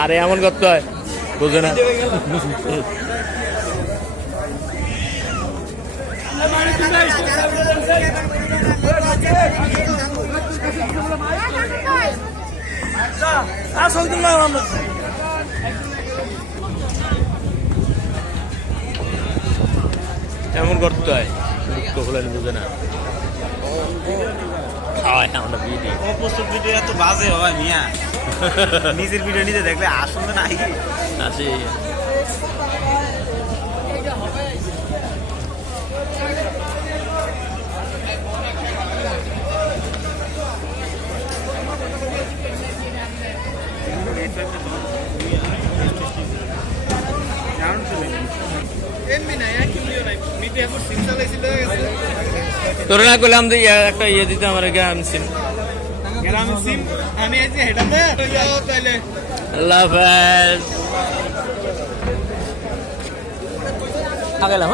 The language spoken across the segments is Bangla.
আরে এমন করতে হয় বুঝে না এমন করতে হয় বুঝে না অপ্রস্তুত ভিডিও এত বাজে হয় মিয়া নিজের ভিডিও নিজে দেখলে আসলে নাই আসি তোর না করলাম যে একটা ইয়ে দিতে আমার গ্রাম সিম আল্লাহ হাফেজ গেলাম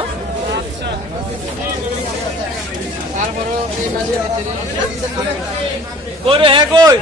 কই রে হ্যাঁ কই